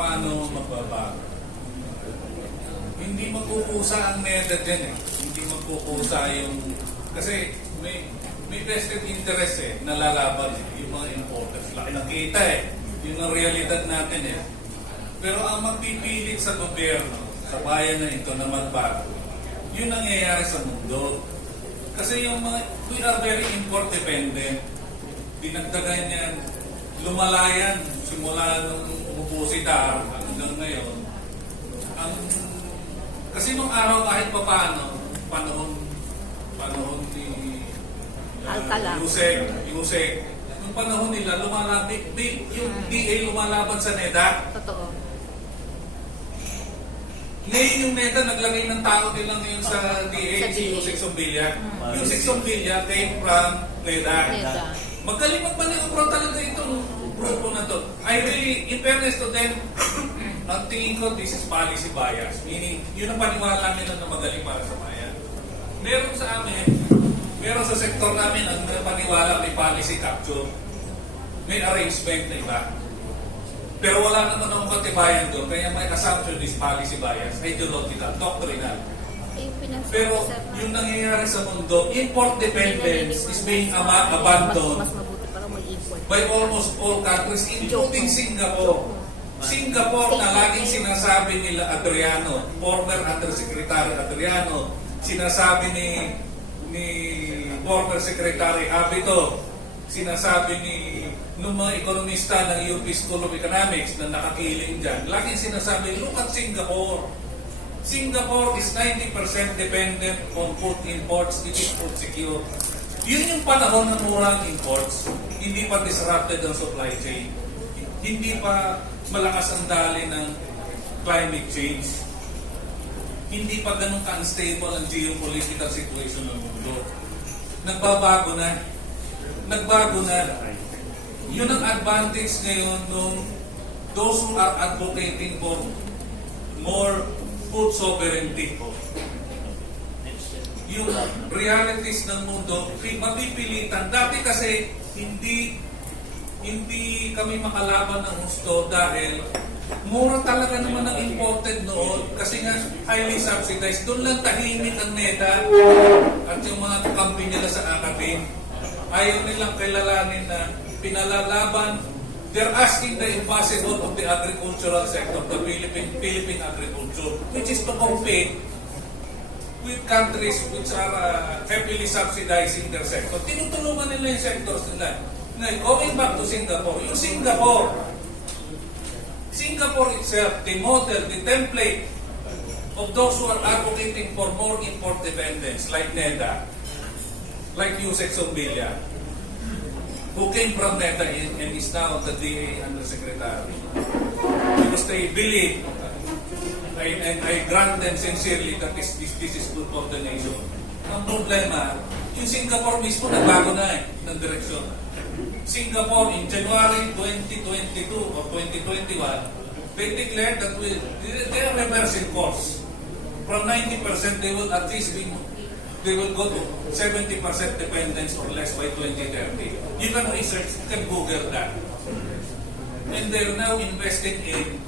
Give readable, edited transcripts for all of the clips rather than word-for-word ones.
paano magbabago. Hindi magkukusa ang NEDA dyan eh. Hindi magkukusa yung... Kasi may vested interest eh, nalalaban eh, yung mga importers. Laki ng kita eh. Yun ang realidad natin eh. Pero ang magpipilit sa gobyerno, sa bayan na ito na magbago, yun ang nangyayari sa mundo. Kasi yung mga, we are very import dependent. Dinagdagan yan, lumalayan, simula nung umubusitar hanggang ngayon. Kasi nung araw kahit pa paano, panahon ni Yusek, nung panahon nila, yung DA lumalaban sa NEDA. Totoo. Ngayon yung NEDA, naglagay ng tao nila ngayon sa DA, si Yusek Sombilya. Yusek Sombilya came from NEDA. Magaling magmanibro talaga itong grupo na to. I really, in fairness to them, ang tingin ko, this is policy bias. Meaning, yun ang paniwala nila na magaling para sa bayan. Meron sa amin, meron sa sektor namin ang paniwala may policy capture. May arrangement na iba. Pero wala naman akong katibayan doon. Kaya may assumption is policy bias, ideological, doctrinal. Pero yung nangyayari sa mundo, import dependence is being abandoned by almost all countries, including Singapore. Singapore na laging sinasabi nila Adriano, former Undersecretary Adriano, sinasabi ni former Secretary Abito, sinasabi ng mga ekonomista ng UP School of Economics na nakakiling dyan, laging sinasabi, look at Singapore. Singapore is 90% dependent on food imports, it is food secure. Yun yung panahon ng murang imports, hindi pa disrupted ang supply chain, hindi pa malakas ang dali ng climate change, hindi pa ganun ka-unstable ang geopolitical situation ng mundo. Nagbabago na. Nagbago na. Yun ang advantage ngayon nung those who are advocating for more food sovereignty. Yung realities ng mundo, mapipilitan. Dati kasi hindi kami makalaban ng gusto dahil mura talaga naman ang imported noon kasi nga highly subsidized. Doon lang tahimik ang NEDA at yung mga kampi nila sa akabin. Ayaw nilang kilalanin na pinalalaban. They're asking the impossible of the agricultural sector, the Philippine agriculture, which is to compete with countries which are heavily subsidizing their sector. Tinutulungan nila yung sectors nila. Now, going back to Singapore, yung Singapore itself, the model, the template of those who are advocating for more import dependence, like NEDA, like Yusek Sombilya, who came from NEDA and is now the DA Undersecretary. Because they believe, and I grant them sincerely that this is good for the nation. Ang problema, yung Singapore mismo nagbago na ng direksyon. Singapore in January 2022 or 2021, they declared that they are reversing course. From 90%, they will at least they will go to 70% dependence or less by 2030. You can research, you can Google that. And they're now investing in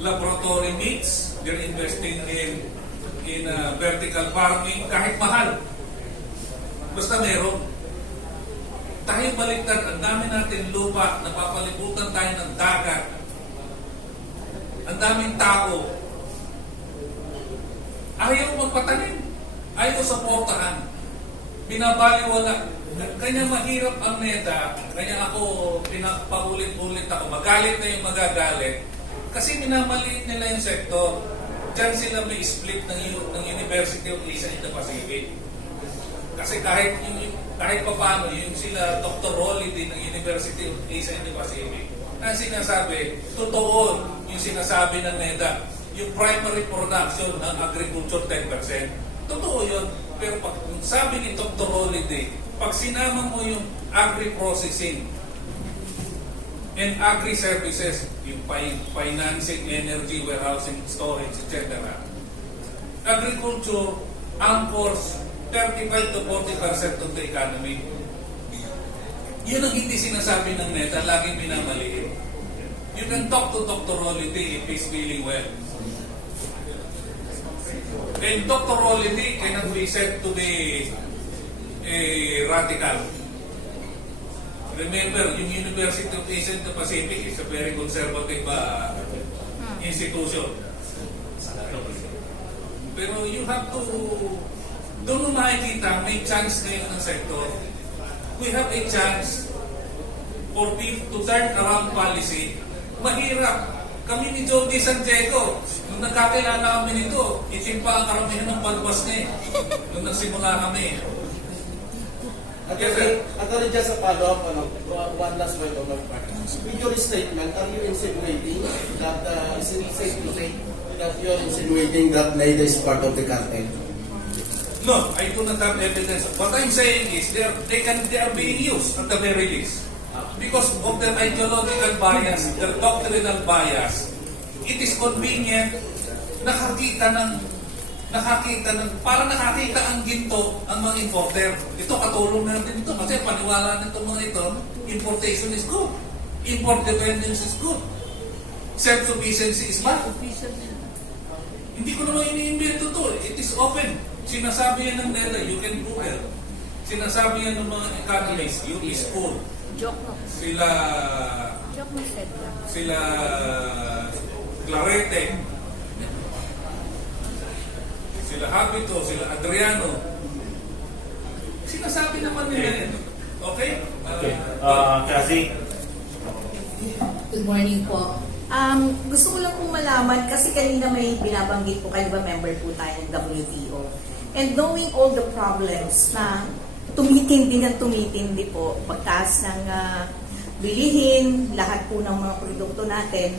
laboratory meats, they're investing in vertical farming, kahit mahal. Basta meron. Tayo baliktad, ang dami natin lupa, napapalibutan tayo ng dagat. Ang daming tao. Ayaw magpatanim. Ayaw suportahan. Binabaliwala. Kanya mahirap ang NEDA. Kanya ako, pinapaulit-ulit ako. Magalit na yung magagalit. Kasi minamaliit nila yung sektor. Diyan sila may split ng University of Asia in the Pacific. Kasi kahit pa paano, yung sila Dr. Rolly din ng University of Asia in the Pacific, ang sinasabi, totoo yung sinasabi ng NEDA, yung primary production ng agriculture 10%. Totoo yun. Pero pag sabi ni Dr. Rolly din, pag sinama mo yung agri-processing and agri-services, yung financing, energy, warehousing, storage, etc., agriculture anchors 35 to 40% of the economy. Yun ang hindi sinasabi ng NEDA, laging minamaliit. You can talk to Dr. Rolity if he's feeling well. And Dr. Rolity cannot be said to be a radical. Remember, yung University of Asia and the Pacific is a very conservative institution. Pero you have to, doon mo makikita, may chance ngayon ng sector. We have a chance for people to turn around policy. Mahirap. Kami ni Jody Santiago, nung nagkakilala kami nito, itim pa ang karamihan ng palwas niya nung nagsimula kami. Atty, just a follow-up, one last point on my part. With your statement, are you insinuating that, is it safe to say that you are insinuating that NEDA is part of the cartel? No, I do not have evidence. What I'm saying is they are being used at the very least. Because of their ideological bias, their doctrinal bias, it is convenient para nakakita ang ginto ang mga importer. Ito, katulong natin ito kasi paniwala nitong mga ito, importation is good. Import dependence is good. Self-sufficiency is bad. Hindi ko naman ini-invento to. It is open. Sinasabi yan ng NEDA, you can Google. Sinasabi yan ng mga economists, you is cool. Sila Clarete, sila Habito, sila Adriano. Sinasabi naman nila yan. Okay? Kasi Good morning po. Gusto ko lang pong malaman kasi kanina may binabanggit po kayo ba member po tayo ng WTO. And knowing all the problems na tumitindi po pagtaas ng bilihin, lahat po ng mga produkto natin,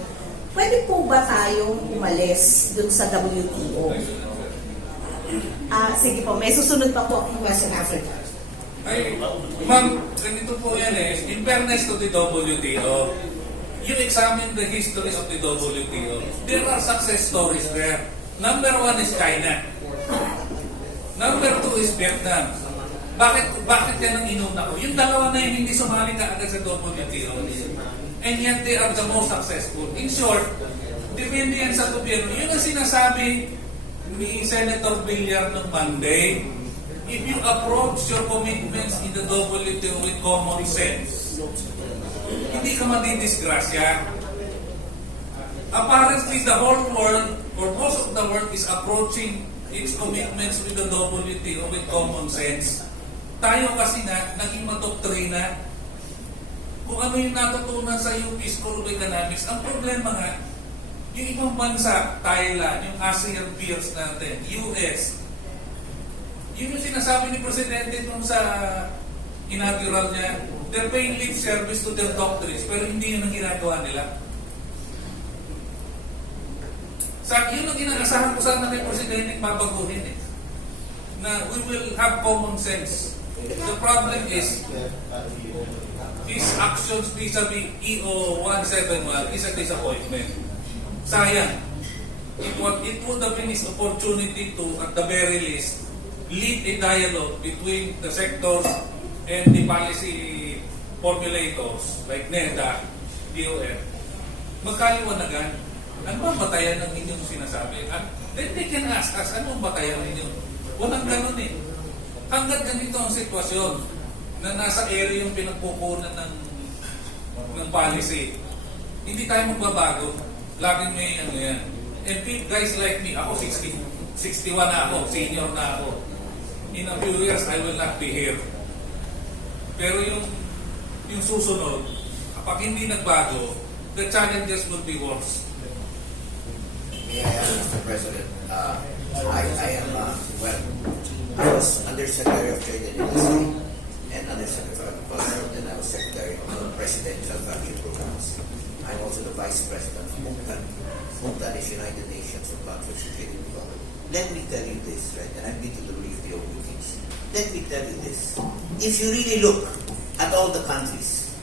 pwede po ba tayong umalis dun sa WTO? Sige po, may susunod pa po question after that. Ay, ma'am, ganito po yan eh. In fairness to the WTO, you examine the history of the WTO. There are success stories there. Number 1 is China. Number 2 is Vietnam. Bakit yan ang inuna ko? Yung dalawa na yun hindi sumali ka agad sa WTO. And yet they are the most successful. In short, depende yan sa gobyerno. Yun ang sinasabi ni Senator Villar noong Monday. If you approach your commitments in the WTO with common sense, hindi ka madidisgrasya. Apparently, the whole world, or most of the world, is approaching its commitments with the WTO with common sense. Tayo kasi naging madoktrina. Kung ano yung natutunan sa UP School of Economics, ang problema nga, yung ibang bansa, Thailand, yung ASEAN peers natin, US, yun yung sinasabi ni Presidente nung sa inaugural niya, they're paying lip service to their doctrines, pero hindi yun ang ginagawa nila. Yun ang inaasahan ko sana kay Presidente babaguhin na we will have common sense. The problem is, his actions vis-a-vis EO 171 is a disappointment. Sayang. It would have been his opportunity to, at the very least, lead a dialogue between the sectors and the policy formulators like NEDA, DOF. Magkaliwanagan. Ano ba batayan ng inyong sinasabi? Then they can ask us, anong batayan ninyo? Walang ganun eh. Hanggat ganito ang sitwasyon na nasa area yung pinagpupunan ng policy, hindi tayo magbabago. Laging may ano yan. And guys like me, ako 61 na ako, senior na ako. In a few years, I will not be here. Pero yung susunod, kapag hindi nagbago, the challenges will be worse. May I ask, Mr. President, I am, I was Undersecretary of Trade and Industry and Undersecretary of Agriculture, and I was Secretary of the Presidential Agri Programs. I'm also the Vice President of UNCTAD. UNCTAD is United Nations for Countries in Trade and Development. Let me tell you this, right, and I've been to the WTO meetings. Let me tell you this. If you really look at all the countries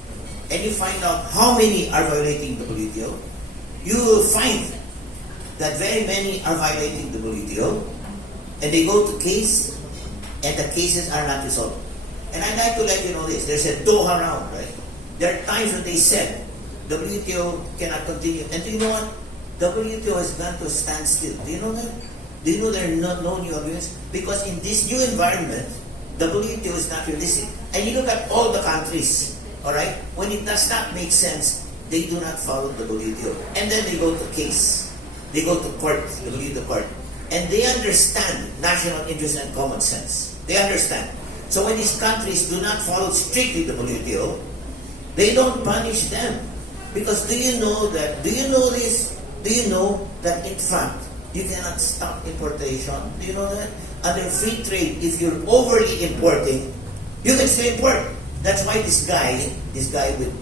and you find out how many are violating the WTO, you will find that very many are violating the WTO, and they go to case, and the cases are not resolved. And I'd like to let you know this. There's a Doha round, right? There are times when they said WTO cannot continue. And do you know what? WTO has gone to a standstill. Do you know that? Do you know there are no new agreements? Because in this new environment, WTO is not realistic. And you look at all the countries, all right? When it does not make sense, they do not follow the WTO. And then they go to case. They go to court, they lead the court. And they understand national interest and common sense. They understand. So when these countries do not follow strictly the WTO, they don't punish them. Because do you know this? Do you know that in fact, you cannot stop importation? Do you know that? Under free trade, if you're overly importing, you can still import. That's why this guy with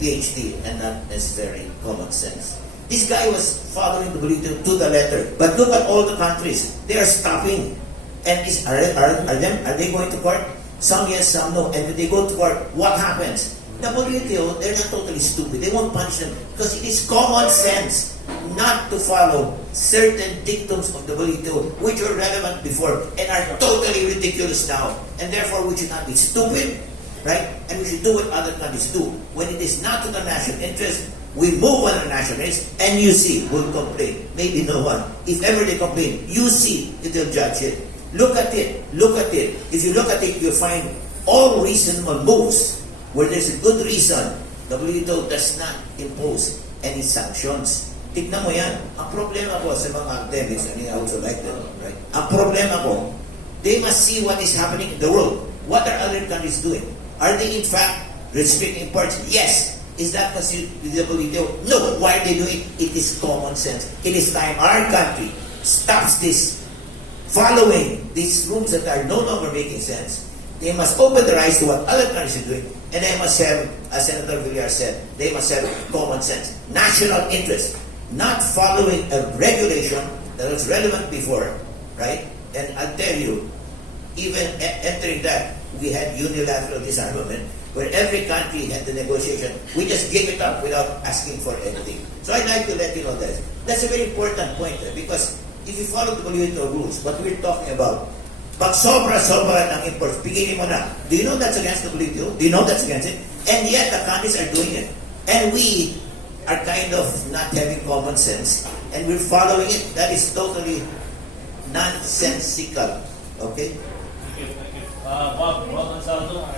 PhD and not necessarily common sense, this guy was following the WTO to the letter. But look at all the countries. They are stopping. And are they going to court? Some yes, some no. And when they go to court, what happens? The WTO, they're not totally stupid. They won't punish them because it is common sense not to follow certain dictums of the WTO which were relevant before and are totally ridiculous now. And therefore, we should not be stupid, right? And we should do what other countries do. When it is not to the national interest, we move on the national interest, and you see, will complain. Maybe no one. If ever they complain, you see, it will judge it. Look at it. Look at it. If you look at it, you'll find all reasonable moves where there's a good reason. WTO does not impose any sanctions. Tignan mo yan. Ang problema ko sa mga academics, and I also like them, right? Ang problema ko, they must see what is happening in the world. What are other countries doing? Are they in fact restricting imports? Yes. Is that considered with the WTO? No. Why are they doing it? It is common sense. It is time our country stops this, following these rules that are no longer making sense. They must open their eyes to what other countries are doing, and they must have, as Senator Villar said, they must have common sense, national interest, not following a regulation that was relevant before, right? And I'll tell you, even entering that, we had unilateral disarmament, where every country had the negotiation. We just gave it up without asking for anything. So I'd like to let you know that. That's a very important point, because if you follow the WTO rules, what we're talking about, pag sobra-sobra ng imports, pigilin mo na. Do you know that's against the WTO? Do you know that's against it? And yet the countries are doing it. And we are kind of not having common sense, and we're following it. That is totally nonsensical. Okay? Bob Ansaldo.